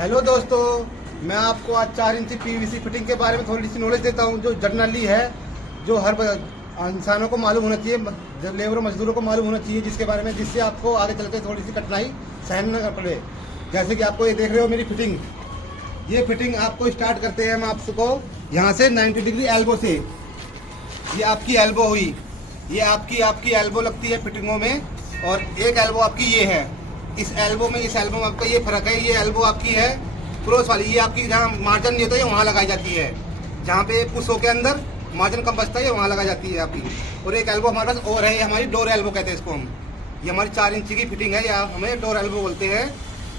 Hello दोस्तों, मैं आपको आज 4 इंची पीवीसी फिटिंग के बारे में थोड़ी सी नॉलेज देता हूं, जो जनरली है, जो हर इंसानों को मालूम होना चाहिए, जब लेबर मजदूरों को मालूम होना चाहिए, जिसके बारे में जिससे आपको आगे चल के थोड़ी सी कठिनाई सहन न पड़े। जैसे कि आपको ये देख रहे हो मेरी फिटिंग, ये फिटिंग आपको स्टार्ट करते हैं हम आपको यहाँ से 90 डिग्री एल्बो से। ये आपकी एल्बो हुई, ये आपकी एल्बो लगती है फिटिंगों में, और एक एल्बो आपकी ये है। इस एल्बो में आपका ये फर्क है, ये एल्बो आपकी है क्रॉस वाली, ये आपकी जहाँ मार्जिन नहीं होता है वहाँ लगाई जाती है, जहाँ पे पुश हो के अंदर मार्जिन कम बचता है वहाँ लगाई जाती है आपकी। और एक एल्बो हमारे पास और है, ये हमारी डोर एल्बो कहते हैं इसको हम। ये हमारी 4 इंची की फिटिंग है, या हमें डोर एल्बो बोलते हैं।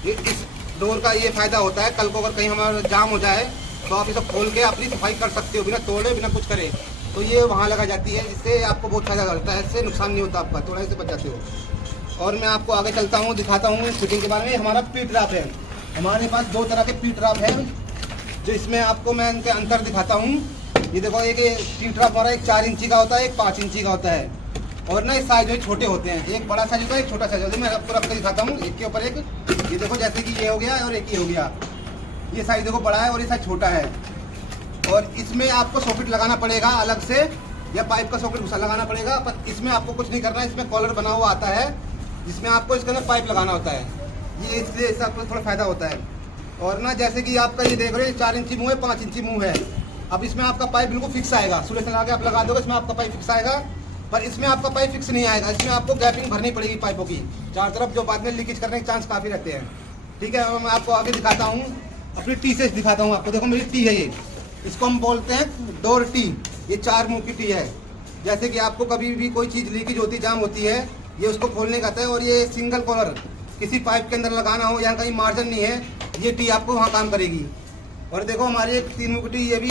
ये इस डोर का ये फायदा होता है, कल को अगर कहीं हमारा जाम हो जाए तो आप इसे खोल के अपनी सफाई कर सकते हो बिना तोड़े, बिना कुछ करे। तो ये वहाँ लगा जाती है, जिससे आपको बहुत फायदा होता है, इससे नुकसान नहीं होता आपका, तोड़ने से बच जाते हो। और मैं आपको आगे चलता हूँ, दिखाता हूँ फिटिंग के बारे में। हमारा पी ट्रैप है, हमारे पास 2 तरह के पी ट्रैप है, जो इसमें आपको मैं इनके अंतर दिखाता हूँ। ये देखो, एक पी ट्रैप हमारा एक 4 इंची का होता है, एक 5 इंची का होता है, और ना इस साइज में छोटे होते हैं, एक बड़ा साइज होता है, एक छोटा साइज होता है। मैं आपको रख के दिखाता हूँ एक के ऊपर एक। ये देखो, जैसे कि ये हो गया और एक ही हो गया, ये साइज देखो बड़ा है और ये साइज छोटा है। और इसमें आपको सॉकेट लगाना पड़ेगा अलग से, या पाइप का सॉकेट घुसा लगाना पड़ेगा, पर इसमें आपको कुछ नहीं करना है। इसमें कॉलर बना हुआ आता है, जिसमें आपको इसके अंदर पाइप लगाना होता है, ये इसलिए इससे आपको थोड़ा फायदा होता है। और ना जैसे कि आपका ये देख रहे हो 4 इंची मुँह है, 5 इंची मुँह है। अब इसमें आपका पाइप बिल्कुल फिक्स आएगा, सुले से लगा के आप लगा दोगे, इसमें आपका पाइप फिक्स आएगा। पर इसमें आपका पाइप फिक्स नहीं आएगा, इसमें आपको गैपिंग भरनी पड़ेगी पाइपों की चारों तरफ, जो बाद में लीकेज करने के चांस काफ़ी रहते हैं। ठीक है, मैं आपको आगे दिखाता हूँ, अपनी टी से दिखाता हूँ आपको। देखो मेरी टी है, ये इसको हम बोलते हैं डोर टी। ये 4 मुँह की टी है। जैसे कि आपको कभी भी कोई चीज़ लीकेज होती, जाम होती है, ये उसको खोलने का है। और ये सिंगल कॉलर किसी पाइप के अंदर लगाना हो, यहाँ कहीं मार्जिन नहीं है, ये टी आपको वहाँ काम करेगी। और देखो हमारी एक 3 मुँह की टी, ये भी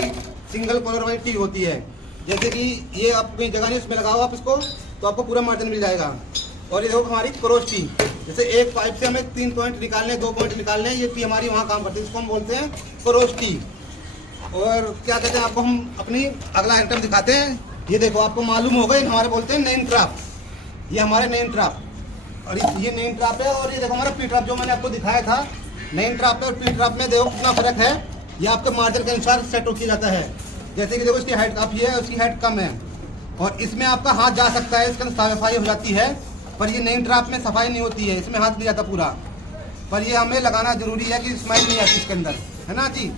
सिंगल कॉलर वाली टी होती है। जैसे कि ये आप कहीं जगह नहीं, उसमें लगाओ आप इसको, तो आपको पूरा मार्जिन मिल जाएगा। और ये देखो हमारी क्रॉस टी, जैसे एक पाइप से हमें 3 पॉइंट निकालने, 2 पॉइंट निकालने, ये टी हमारी वहाँ काम करती है, इसको हम बोलते हैं क्रॉस टी। और क्या कहते हैं, आपको हम अपनी अगला आइटम दिखाते हैं। ये देखो, आपको मालूम होगा, हमारे बोलते हैं नेन ट्रैप, ये हमारे नेन ट्रैप, और ये नेन ट्रैप है। और ये देखो हमारा पी ट्रैप, जो मैंने आपको दिखाया था। नेन ट्रैप और पी ट्रैप में देखो कितना फर्क है, ये आपके मार्जिन के अनुसार सेट किया जाता है। जैसे कि देखो, इसकी हाइट काफ़ी है, उसकी हाइट कम है, और इसमें आपका हाथ जा सकता है, इसके अंदर सफाई हो जाती है। पर ये नेन ट्रैप में सफाई नहीं होती है, इसमें हाथ नहीं जाता पूरा, पर ये हमें लगाना जरूरी है कि स्माइल नहीं आती इसके अंदर, है ना जी।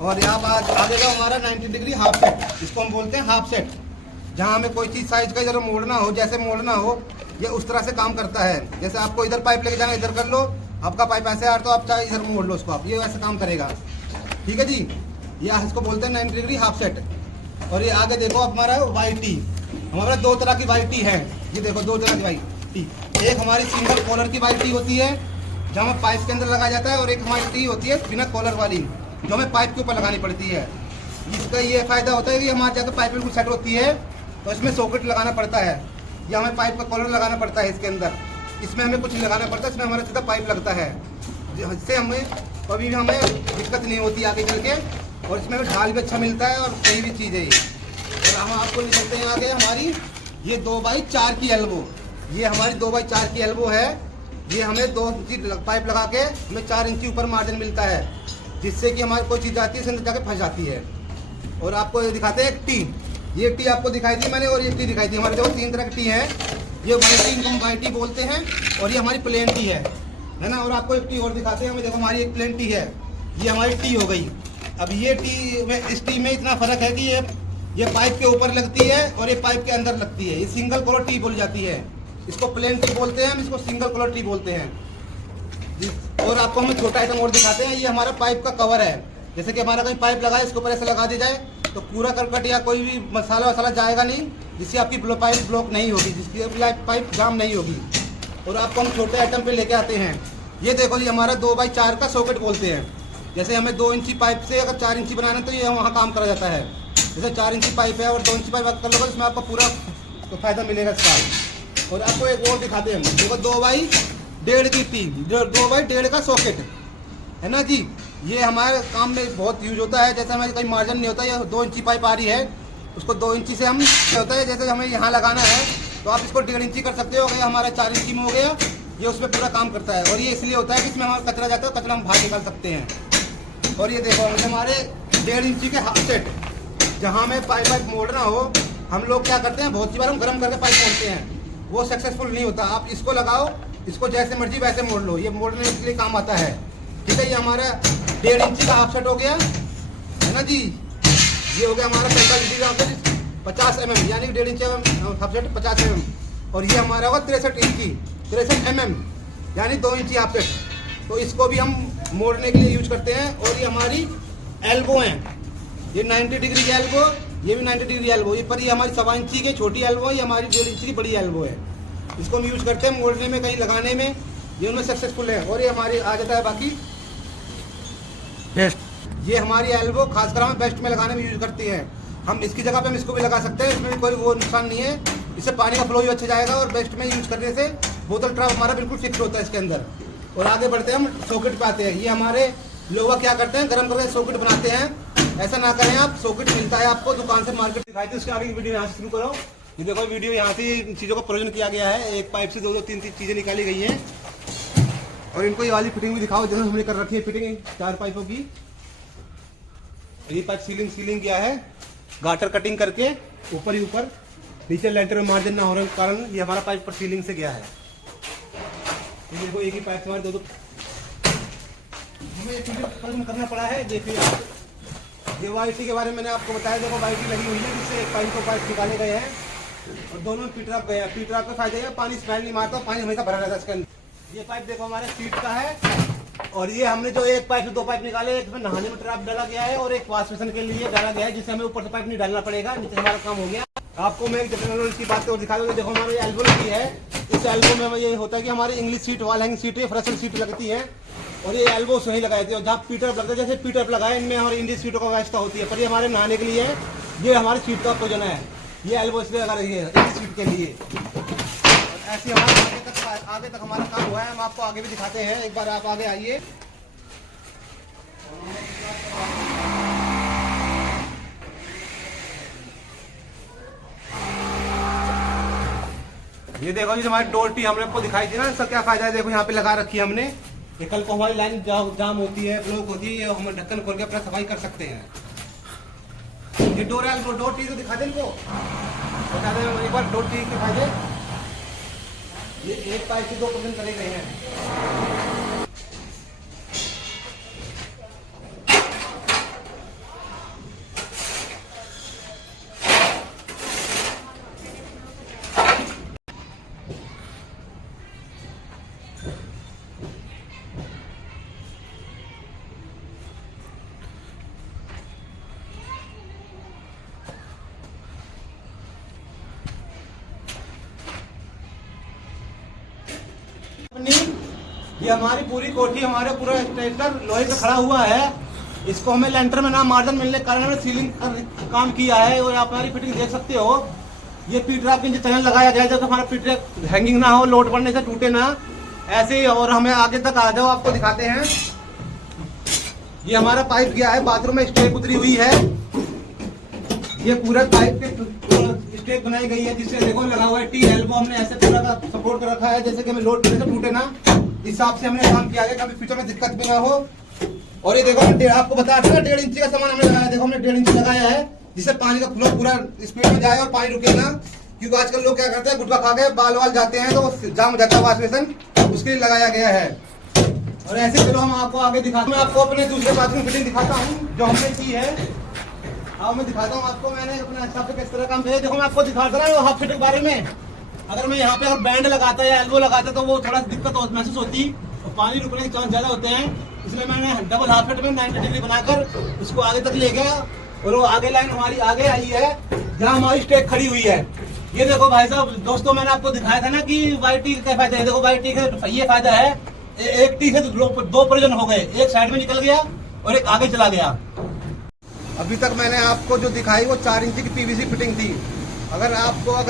और यहाँ आगे का हमारा 90 डिग्री हाफ सेट, इसको हम बोलते हैं हाफ सेट, जहाँ हमें कोई चीज़ साइज का इधर मोड़ना हो, जैसे मोड़ना हो, ये उस तरह से काम करता है। जैसे आपको इधर पाइप लेके जाना, इधर कर लो, आपका पाइप ऐसे आ रहा तो आप चाहे इधर मोड़ लो उसको, आप ये वैसे काम करेगा। ठीक है जी, ये इसको बोलते हैं 90 डिग्री हाफ सेट। और ये आगे देखो हमारा वाइट टी, हमारा 2 तरह की वाइट टी है। ये देखो 2 तरह की वाइट टी, एक हमारी सिंगल कॉलर की वाइट टी होती है, जहाँ हमें पाइप के अंदर लगाया जाता है, और एक हमारी टी होती है बिना कॉलर वाली, जो हमें पाइप के ऊपर लगानी पड़ती है। इसका ये फायदा होता है कि हमारे जाकर पाइप बिल्कुल सेट होती है, तो इसमें सॉकेट लगाना पड़ता है, या हमें पाइप का कॉलर लगाना पड़ता है इसके अंदर। इसमें हमें कुछ नहीं लगाना पड़ता, इसमें हमारा सीधा पाइप लगता है, जिससे हमें कभी भी हमें दिक्कत नहीं होती आगे चल के। और इसमें ढाल भी अच्छा मिलता है, और कई भी चीज़ है ये। और हम आपको निकलते हैं आगे, हमारी ये 2x4 की एल्बो, ये हमारी 2x4 की एल्बो है। ये हमें 2 इंची पाइप लगा के हमें 4 इंची ऊपर मार्जिन मिलता है, जिससे कि हमारी कोई चीज़ आती है, इसके अंदर जाके फंस जाती है। और आपको ये दिखाते हैं एक टी, ये टी आपको दिखाई थी मैंने, और ये टी दिखाई थी। हमारे देखो 3 तरह की टी है, ये वाइट टी, इनको हम वाइट टी बोलते हैं, और ये हमारी प्लेन टी है ना। और आपको एक टी और दिखाते हैं, हमें देखो हमारी एक प्लेन टी है, ये हमारी टी हो गई। अब ये टी में, इस टी में इतना फ़र्क है कि ये पाइप के ऊपर लगती है और ये पाइप के अंदर लगती है। ये सिंगल कॉलर टी बोली जाती है, इसको प्लेन टी बोलते हैं, हम इसको सिंगल कॉलर टी बोलते हैं। और आपको हम छोटा आइटम और दिखाते हैं, ये हमारा पाइप का कवर है। जैसे कि हमारा कहीं पाइप लगा है, इसके ऊपर ऐसे लगा दी जाए तो पूरा करकट या कोई भी मसाला वसाला जाएगा नहीं, जिससे आपकी पाइप ब्लॉक नहीं होगी, जिसकी पाइप जाम नहीं होगी। और आपको हम छोटे आइटम पे लेके आते हैं। ये देखो, ये हमारा 2x4 का सॉकेट बोलते हैं। जैसे हमें 2 इंची पाइप से अगर 4 इंची बनाना है, तो ये वहाँ काम करा जाता है। जैसे 4 इंची पाइप है और 2 इंची पाइप कर लोगे, इसमें आपको पूरा तो फायदा मिलेगा इसका। और आपको एक और दिखाते हैं, देखो 2x1.5 की टी, 2x1.5 का सॉकेट है ना जी। ये हमारे काम में बहुत यूज होता है। जैसे हमें कहीं मार्जिन नहीं होता, या 2 इंची पाइप आ रही है, उसको 2 इंची से हम होता है, जैसे हमें यहाँ लगाना है तो आप इसको 1.5 इंची कर सकते हो। अगर हमारा 4 इंची में हो गया, ये उसमें पूरा काम करता है। और ये इसलिए होता है कि इसमें हमारा कचरा जाता है, कचरा हम बाहर निकाल सकते हैं। और ये देखो हमारे 1.5 इंची के हाफ सेट, जहाँ में पाइप मोड़ना हो, हम लोग क्या करते हैं, बहुत सी बार हम गर्म करके पाइप मोड़ते हैं, वो सक्सेसफुल नहीं होता। आप इसको लगाओ, इसको जैसे मर्जी वैसे मोड़ लो, ये मोड़ने के लिए काम आता है। ठीक है, ये हमारा 1.5 इंची का हाफ सेट हो गया है ना जी। ये हो गया हमारा 45 इंची का हाफ सेट 50 mm, यानी 1.5 इंची हाफ सेट 50 mm। और ये हमारा होगा 63 इंची 63 mm, यानी 2 इंची हाफ सेट। तो इसको भी हम मोड़ने के लिए यूज करते हैं। और ये हमारी एल्बो है, ये 90 डिग्री की एल्बो, ये भी 90 डिग्री एल्बो। ये पर ये हमारी 1.25 इंची की छोटी एल्बो है, ये हमारी 1.5 इंची की बड़ी एल्बो है। इसको हम यूज करते हैं मोड़ने में, कहीं लगाने में, ये उनमें सक्सेसफुल है। और ये हमारी आ जाता है बाकी बेस्ट, ये हमारी एल्बो खासकर हम बेस्ट में लगाने में यूज करते हैं। हम इसकी जगह पे हम इसको भी लगा सकते हैं, इसमें भी कोई वो नुकसान नहीं है। इससे पानी का फ्लो भी अच्छा जाएगा और बेस्ट में यूज करने से बोतल ट्रैप हमारा बिल्कुल फिक्स होता है इसके अंदर। और आगे बढ़ते हैं, हम सॉकेट पे आते हैं। ये हमारे लोग क्या करते हैं, गर्म करके सॉकेट बनाते हैं। ऐसा ना करें आप, सॉकेट मिलता है आपको दुकान से, मार्केट दिखाई थी। उसके आगे की वीडियो यहाँ से शुरू करो। ये देखो वीडियो, यहाँ से इन चीज़ों का प्रयोजन किया गया है। एक पाइप से 2-2 3-3 चीज़ें निकाली गई हैं। और इनको ये वाली फिटिंग भी दिखाओ, जैसे हमने कर रखी है फिटिंग 4 पाइपों की। ये पाइप सीलिंग किया है, गाटर कटिंग करके ऊपर ही ऊपर, नीचे लेंटर में मार्जिन ना होने के कारण ये हमारा पाइप पर सीलिंग से गया है। ये देखो एक ही पाइप हमारे 2-2 हमें फिटिंग करना पड़ा है। देखिए आप, ये वाईटी के बारे में मैंने आपको बताया। देखो वाईटी लगी हुई है, जिससे एक पाइप को पाइप निकाले गए हैं और दोनों में पीटराप गए हैं। पीटराप का फायदा है, पानी स्मेल नहीं मारता, पानी हमेशा भरा रहता है इसके अंदर। ये पाइप देखो हमारे सीट का है। और ये हमने जो एक पाइप से 2 पाइप निकाले, एक में नहाने में ट्रैप डाला गया है और एक वॉश बेसिन के लिए डाला गया है, जिससे हमें ऊपर से पाइप नहीं डालना पड़ेगा, नीचे हमारा काम हो गया। आपको मैं एक जनरल की बात और दिखा दूँ। देखो हमारी एल्बो लगी है, इस एल्बो में ये होता है कि हमारी English seat, wall hanging seat है, फ्रसल सीट लगती है। और ये एल्बो सही लगाई थी, और जहाँ पीटअप लगता है, जैसे पीटअप लगाए, इनमें हमारी इंग्लिश सीटों का व्यवस्था होती है। पर ये हमारे नहाने के लिए, ये हमारी सीट का प्रयोजन है। ये एल्बो इसलिए लगा रही है इंग्लिश सीट के लिए। ऐसे हमारे आगे तक हमारा काम हुआ है। हम आपको आगे भी दिखाते हैं, एक बार आप आगे आइए। ये देखो जी हमारी डोर टी हमने आपको दिखाई थी ना, इसका क्या फायदा है। देखो यहाँ पे लगा रखी है हमने, ये कल को हमारी लाइन जाम होती है, ब्लॉक होती है, हम ढक्कन खोल के अपना सफाई कर सकते हैं। ये डोर टी तो दिखा दे इनको, बता दें एक बार डोर टी के फायदे। ये एक पाइप से 2 पर्सन करे गए हैं। ये हमारी पूरी कोठी, हमारे पूरा स्ट्रक्चर लोहे का खड़ा हुआ है। इसको हमें लेंटर में ना मार्जिन मिलने के कारण हमने सीलिंग काम किया है। और आप हमारी फिटिंग देख सकते हो, ये पीटराप के नीचे चैनल लगाया गया है, जब हमारा पीटराप हैंगिंग ना हो, लोड पड़ने से टूटे ना, ऐसे ही। और हमें आगे तक आ जाओ, आपको दिखाते हैं। ये हमारा पाइप गया है, बाथरूम में स्टेप उतरी हुई है। ये पूरा पाइप के स्टेप बनाई गई है, जिससे देखो लगा हुआ है टी एल्बो। हमने ऐसे पूरा का सपोर्ट कर रखा है, जैसे कि हमें लोड करने से टूटे ना, इस हिसाब से हमने काम किया है, कभी फ्यूचर में दिक्कत भी ना हो। और ये देखो आपको बता रहा था 1.5 इंची का सामान हमने लगाया। देखो हमने 1.5 इंची लगाया है, जिससे पानी का फ्लो पूरा स्पीड में जाए और पानी रुके ना। क्योंकि आजकल लोग क्या करते हैं, गुटखा खा के बाल वाल जाते हैं तो जाम हो जाता है वॉश बेसिन, उसके लिए लगाया गया है। और ऐसे चलो हम आपको आगे दिखाते हैं। मैं आपको अपने दूसरे बाथरूम फिटिंग दिखाता हूँ जो हमने की है। हाँ मैं दिखाता हूँ आपको, मैंने अपने हिसाब से किस तरह काम किया। देखो मैं आपको दिखाता रहा हूँ हाफ फिट के बारे में। अगर मैं यहाँ पे और बैंड लगाता या एल्बो लगाता तो वो थोड़ा दिक्कत महसूस होती और पानी रुकने के चांस ज़्यादा होते हैं। इसलिए मैंने डबल हाफ फिट में 90 डिग्री बनाकर उसको आगे तक ले गया। और वो आगे लाइन हमारी आगे आई है, जहाँ हमारी स्टेक खड़ी हुई है। ये देखो भाई साहब, दोस्तों मैंने आपको दिखाया था ना कि वाइट टी का फायदा है। देखो वाइट टी का ये फायदा है, एक टी से 2 प्रयोजन हो गए, एक साइड में निकल गया और एक आगे चला गया। अभी तक मैंने आपको जो दिखाई वो 4 इंची की पीवीसी फिटिंग थी। अगर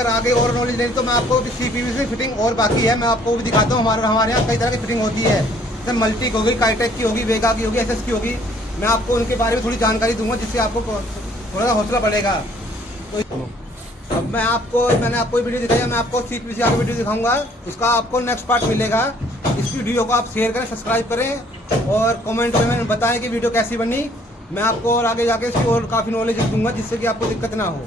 आगे और नॉलेज नहीं तो मैं आपको पीवीसी फिटिंग और बाकी है, मैं आपको भी दिखाता हूँ। हमारे यहाँ कई तरह की फिटिंग होती है, जैसे मल्टी की होगी, काइटेक की होगी, वेगा की होगी, एसएस की होगी। मैं आपको उनके बारे में थोड़ी जानकारी दूंगा, जिससे आपको थोड़ा सा हौसला बढ़ेगा। तो अब मैंने आपको वीडियो दिखाई, मैं आपको CPVC आगे वीडियो दिखाऊंगा। इसका आपको नेक्स्ट पार्ट मिलेगा। इस वीडियो को आप शेयर करें, सब्सक्राइब करें और कमेंट में बताएं कि वीडियो कैसी बनी। मैं आपको और आगे जाके इसकी और काफ़ी नॉलेज दूंगा जिससे कि आपको दिक्कत ना हो।